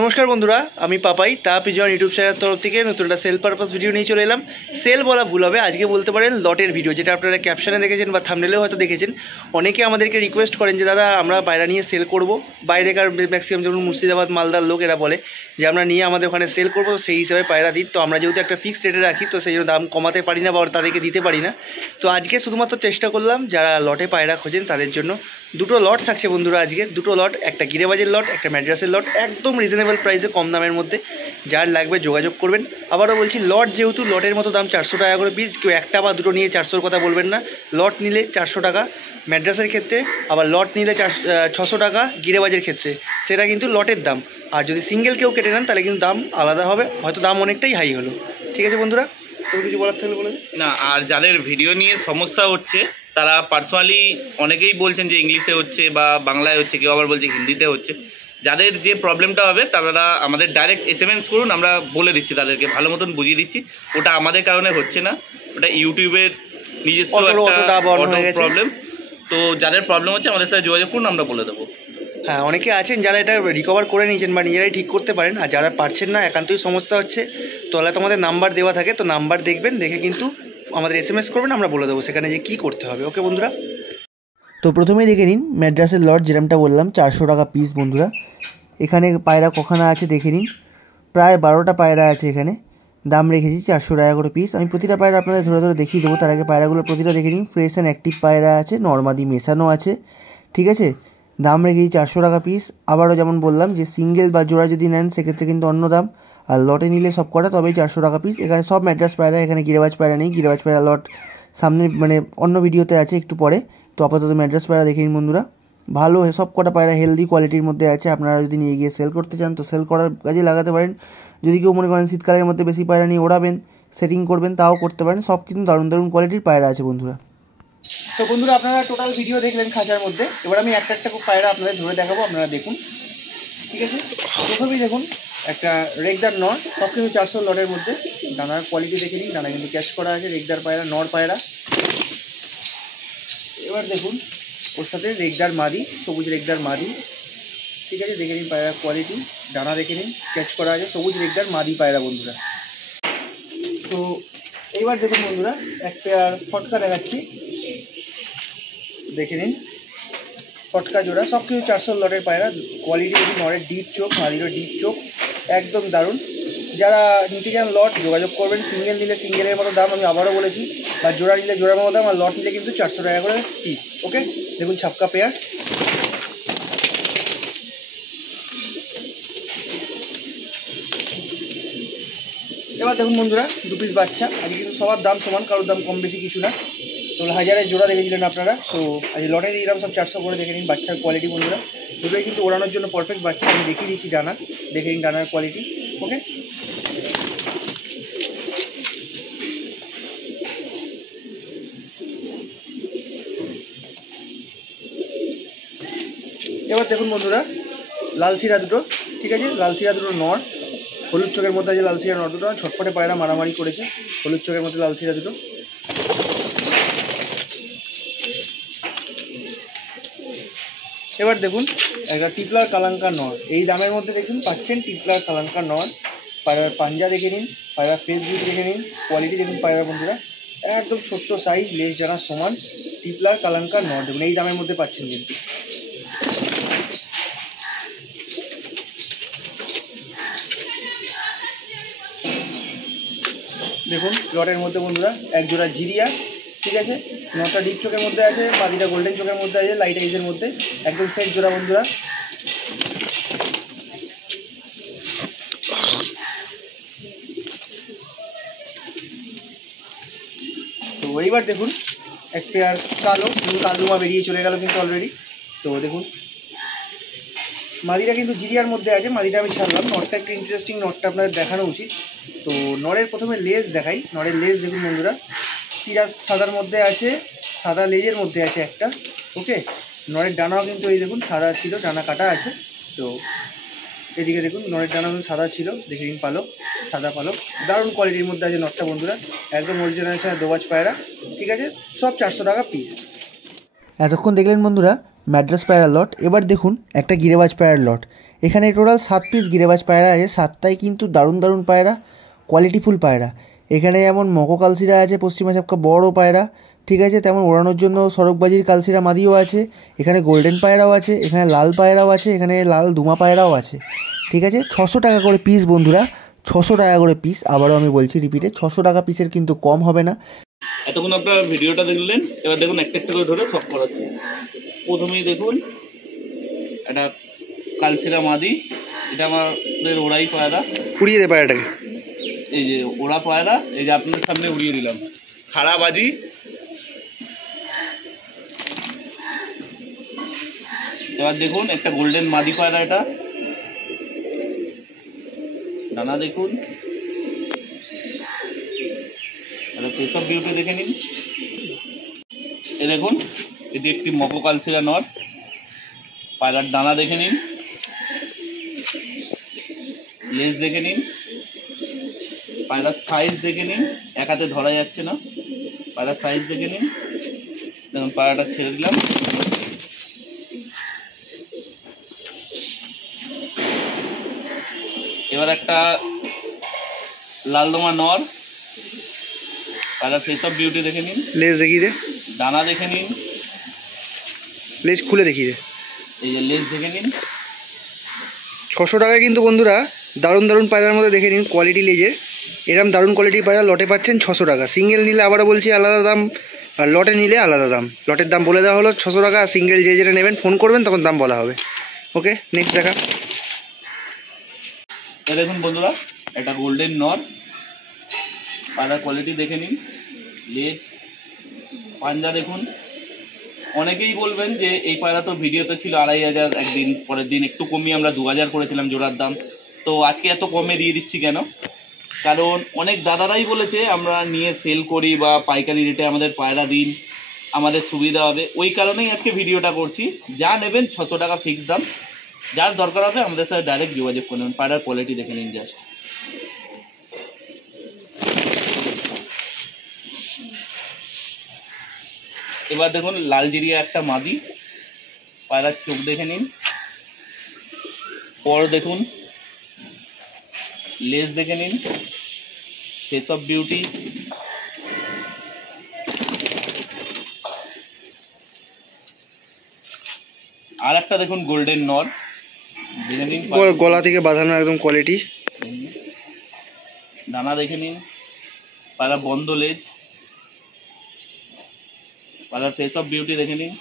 নমস্কার বন্ধুরা, আমি পাপাই তা পিজন ইউটিউব চ্যানেলের তরফ থেকে নতুন একটা সেল পারপাস ভিডিও নিয়ে চলে এলাম। সেল বলা ভুল হবে, আজকে বলতে পারেন লটের ভিডিও, যেটা আপনারা ক্যাপশনে দেখেছেন বা থাম্বনেলেও হয়তো দেখেছেন। অনেকে আমাদেরকে রিকোয়েস্ট করেন যে দাদা আমরা পায়রা নিয়ে সেল করব, বাইরেকার ম্যাক্সিমাম যেমন মুর্শিদাবাদ মালদার লোক এরা বলে যে আমরা নিয়ে আমাদের ওখানে সেল করবো, সেই হিসাবে পায়রা দিই। তো আমরা যেহেতু একটা ফিক্সড রেটে রাখি, তো সেই জন্য দাম কমাতে পারি না বা তাদেরকে দিতে পারি না। তো আজকে শুধুমাত্র চেষ্টা করলাম যারা লটে পায়রা খোঁজেন তাদের জন্য। দুটো লট থাকছে বন্ধুরা, আজকে দুটো লট, একটা গিরেবাজের লট, একটা ম্যাড্রাসের লট, একদম রিজনেবল প্রাইসে কম দামের মধ্যে। যার লাগবে যোগাযোগ করবেন। আবারও বলছি, লট যেহেতু লটের মতো দাম 400 টাকা করে পিস, কেউ একটা বা দুটো নিয়ে 400-র কথা বলবেন না। লট নিলে 400 টাকা ম্যাড্রাসের ক্ষেত্রে, আবার লট নিলে 600 টাকা গিরেবাজের ক্ষেত্রে, সেটা কিন্তু লটের দাম। আর যদি সিঙ্গেল কেউ কেটে নেন তাহলে কিন্তু দাম আলাদা হবে, হয়তো দাম অনেকটাই হাই হলো। ঠিক আছে বন্ধুরা, তোর কিছু বলার থাকলে বলে না। আর যাদের ভিডিও নিয়ে সমস্যা হচ্ছে তারা পার্সোনালি অনেকেই বলছেন যে ইংলিশে হচ্ছে বা বাংলায় হচ্ছে, কেউ আবার বলছে হিন্দিতে হচ্ছে। যাদের যে প্রবলেমটা হবে তারা আমাদের ডাইরেক্ট SMS করুন, আমরা বলে দিচ্ছি, তাদেরকে ভালো মতন বুঝিয়ে দিচ্ছি। ওটা আমাদের কারণে হচ্ছে না, ওটা ইউটিউবের নিজস্ব একটা প্রবলেম। তো যাদের প্রবলেম হচ্ছে আমাদের সাথে যোগাযোগ করুন, আমরা বলে দেবো। হ্যাঁ, অনেকে আছেন যারা এটা রিকভার করে নিয়েছেন বা নিজেরাই ঠিক করতে পারেন, আর যারা পারছেন না, একান্তই সমস্যা হচ্ছে, তাহলে তোমাদের নাম্বার দেওয়া থাকে, তো নাম্বার দেখবেন, দেখে কিন্তু আমাদের SMS করবেন, আমরা বলে দেবো সেখানে যে কী করতে হবে। ওকে বন্ধুরা, তো প্রথমেই দেখে নিন ম্যাড্রাসের লট, যেরকমটা বললাম 400 টাকা পিস বন্ধুরা। এখানে পায়রা কখানা আছে দেখে নিন, প্রায় 12টা পায়রা আছে এখানে। দাম রেখেছি 400 টাকা করে পিস। আমি প্রতিটা পায়রা আপনাদের ধরে ধরে দেখিয়ে দেবো, তার আগে পায়রাগুলো প্রতিটা দেখে নিন। ফ্রেশ অ্যান্ড অ্যাক্টিভ পায়রা আছে, নর্মাদি মেশানো আছে, ঠিক আছে। দাম রেখেছি 400 টাকা পিস। আবারও যেমন বললাম যে সিঙ্গেল বা জোড়া যদি নেন সেক্ষেত্রে কিন্তু অন্য দাম, আর লটে নিলে সব কটা তবেই 400 টাকা পিস। এখানে সব ম্যাড্রাস পায়রা, এখানে গিরেবাজ পায়রা নেই। গিরেবাজ পায়রা লট সামনে মানে অন্য ভিডিওতে আছে একটু পরে। তো আপাতত ম্যাড্রাস পায়রা দেখে নিন বন্ধুরা, ভালো সব কটা পায়রা হেলদি কোয়ালিটির মধ্যে আছে। আপনারা যদি নিয়ে গিয়ে সেল করতে চান তো সেল করার কাজে লাগাতে পারেন। যদি কেউ মনে করেন শীতকালের মধ্যে বেশি পায়রা নিয়ে ওড়াবেন, সেটিং করবেন, তাও করতে পারেন। সব কিন্তু দারুণ দারুণ কোয়ালিটির পায়রা আছে বন্ধুরা। তো বন্ধুরা, আপনারা টোটাল ভিডিও দেখলেন খাঁচার মধ্যে। এবার আমি একটা একটা পায়রা আপনাদের ধরে দেখাবো, আপনারা দেখুন, ঠিক আছে। প্রথমেই দেখুন একটা রেগদার নর, সব কিন্তু 400 লটের মধ্যে। ডানার কোয়ালিটি দেখে নিন, ডানা কিন্তু ক্যাচ করা আছে। রেগদার পায়রা, নর পায়রা। এবার দেখুন ওর সাথে রেগদার মাদি, সবুজ রেগদার মাদি, ঠিক আছে। দেখে নিন পায়রার কোয়ালিটি, ডানা দেখে নিন, ক্যাচ করা আছে, সবুজ রেগদার মাদি পায়রা বন্ধুরা। তো এইবার দেখুন বন্ধুরা, এক পেয়ার ফটকা দেখাচ্ছি, দেখে নিন। ফটকা জোড়া, সব কিছু 400 লটের পায়রা। কোয়ালিটি দেখুন, নরের ডিপ চোখ, মাদিরও ডিপ চোখ, একদম দারুণ। যারা নিতে চান লট যোগাযোগ করবেন। সিঙ্গেল নিলে সিঙ্গেলের মতো দাম, আমি আবারও বলেছি, বা জোড়া নিলে জোড়ার মতো দাম, আর লট নিলে কিন্তু 400 টাকা করে পিস। ওকে, দেখুন ছাপকা পেয়ার। এবার দেখুন বন্ধুরা, 2 পিস বাচ্চা। আজকে কিন্তু সবার দাম সমান, কারোর দাম কম বেশি কিছু না। তো হাজারের জোড়া দেখেছিলেন আপনারা, তো আজ লটে দিয়ে দিলাম সব 400 করে। দেখে নিন বাচ্চার কোয়ালিটি বন্ধুরা, দুটোই কিন্তু ওড়ানোর জন্য পারফেক্ট বাচ্চা। আমি দেখিয়ে দিচ্ছি ডানা, দেখে নিন ডানার কোয়ালিটি। ওকে, এবার দেখুন বন্ধুরা, লাল সিরা দুটো, ঠিক আছে। লাল সিরা দুটো নর, হলুদ চোখের মধ্যে আছে লাল সিরা নর দুটো। ছটফটে পায়রা মারামারি করেছে, হলুদ চোখের মধ্যে লাল সিরা দুটো। এবার দেখুন একটা টিপলার কালাঙ্কা নর, এই দামের মধ্যে দেখুন পাচ্ছেন টিপলার কালাঙ্কা নর। পায়রার পাঞ্জা দেখে নিন, পায়রার ফেস বিউটি দেখে নিন, কোয়ালিটি দেখুন পায়রা বন্ধুরা, একদম ছোট্ট সাইজ, লেজ ডানা সমান, টিপলার কালাঙ্কা নর দেখুন, এই দামের মধ্যে পাচ্ছেন কিন্তু। দেখুন লটের মধ্যে বন্ধুরা এক জোড়া জিরিয়া, ঠিক আছে। নটা ডিপ চোখের মধ্যে আছে, মাদিটা গোল্ডেন চোখের মধ্যে আছে, লাইট আইজের মধ্যে, একদম সেট জোড়া বন্ধুরা। তো এইবার দেখুন এক পেয়ার কালো, কালদুমা বেরিয়ে চলে গেল কিন্তু অলরেডি। তো দেখুন মাদিটা কিন্তু জিরিয়ার মধ্যে আছে, মাদিটা আমি ছাড়লাম। নটটা একটু ইন্টারেস্টিং, নটটা আপনাদের দেখানো উচিত। তো নরের প্রথমে লেজ দেখাই। নরের লেজ দেখুন বন্ধুরা, তিরা সাদার মধ্যে আছে, সাদা লেজের মধ্যে আছে একটা। ওকে, নরের ডানাও কিন্তু এই দেখুন সাদা ছিল, ডানা কাটা আছে। তো এদিকে দেখুন নরের ডানা কিন্তু সাদা ছিল, দেখে নিন পালক, সাদা পালক, দারুণ কোয়ালিটির মধ্যে আছে নটটা বন্ধুরা, একদম অরিজিনাল দোবাজ পায়রা, ঠিক আছে। সব 400 টাকা পিস। এতক্ষণ দেখলেন বন্ধুরা ম্যাড্রাস পায়রা লট। এবার দেখুন একটা গিরেবাজ পায়রার লট। এখানে টোটাল 7 পিস গিরেবাজ পায়রা আছে, 7টাই কিন্তু দারুণ দারুণ পায়রা, কোয়ালিটিফুল পায়রা। এখানে যেমন মকো কালসিরা আছে, পশ্চিমা চাপকা বড় পায়রা, ঠিক আছে, তেমন ওড়ানোর জন্য সড়কবাজির কালসিরা মাদিও আছে, এখানে গোল্ডেন পায়রাও আছে, এখানে লাল পায়রাও আছে, এখানে লাল দুমা পায়রাও আছে, ঠিক আছে। 600 টাকা করে পিস বন্ধুরা, 600 টাকা করে পিস, আবারও আমি বলছি রিপিটে, 600 টাকা পিসের কিন্তু কম হবে না। এতক্ষণ আপনারা ভিডিওটা দেখলেন, এবার দেখুন একটা একটা করে ধরে সব করাচ্ছি। প্রথমেই দেখুন একটা কালসিরা মাদি, এটা আমাদের ওড়াই পায়রা। উড়িয়ে দে পায়রাটাকে। এই যে ওড়া পায়রা, এই যে আপনাদের সামনে উড়িয়ে দিলাম, খাড়া বাজি। এবার দেখুন একটা গোল্ডেন মাদি পায়রা, এটা ডানা দেখুন, ফেস অফ বিউটি দেখে নিন। এ দেখুন এটি একটি মকো কালসিরা নর, পায়রার ডানা দেখে নিন, লেজ দেখে নিন, পায়রার সাইজ দেখে নিন, এক হাতে ধরা যাচ্ছে না, পায়রার সাইজ দেখে নিন। দেখুন পায়রাটা ছেড়ে দিলাম। এবার একটা লালদমা নর, পায়রার ফেস অফ বিউটি দেখে নিন, লেজ দেখিয়ে দে, ডানা দেখে নিন, লেজ খুলে দেখিয়ে দে। এই যে লেজ দেখে নিন। 600 টাকায় কিন্তু বন্ধুরা দারুণ দারুণ পায়রার মধ্যে দেখে নিন কোয়ালিটি লেজের, এরম দারুণ কোয়ালিটির পায়রা লটে পাচ্ছেন 600 টাকা। সিঙ্গেল নিলে আবারও বলছি আলাদা দাম, আর লটে নিলে আলাদা দাম। লটের দাম বলে দেওয়া হলো 600 টাকা, সিঙ্গেল যে যেটা নেবেন ফোন করবেন তখন দাম বলা হবে। ওকে, নেক্সট দেখা। এ দেখুন বন্ধুরা একটা গোল্ডেন নর, পায়রার কোয়ালিটি দেখে নিন, লেজ পাঞ্জা দেখুন। অনেকেই বলবেন যে এই পায়রা তো ভিডিওতে ছিল 2500, একদিন পরের দিন একটু কমিয়ে আমরা 2000 করেছিলাম জোড়ার দাম, তো আজকে এত কমে দিয়ে দিচ্ছি কেন? কারণ অনেক দাদারাই বলেছে আমরা নিয়ে সেল করি বা পাইকারি রেটে আমাদের পায়রা দিন, আমাদের সুবিধা হবে, ওই কারণেই আজকে ভিডিওটা করছি। যা নেবেন 600 টাকা ফিক্স দাম, যার দরকার হবে আমাদের সাথে ডাইরেক্ট যোগাযোগ করে নেবেন। পায়রার কোয়ালিটি দেখে নিন জাস্ট। এবার দেখুন লালজিরিয়া একটা মাদি, পায়রার চোখ দেখে নিন, পর দেখুন, লেজ দেখে নিন, ফেস অফ বিউটি। আর একটা দেখুন গোল্ডেন নর, দেখে নিন, গলা থেকে বাঁধানো একদম কোয়ালিটি, ডানা দেখে নিন, পায়রা বন্ধ লেজ, পায়রার ফেস অফ বিউটি দেখে নিন।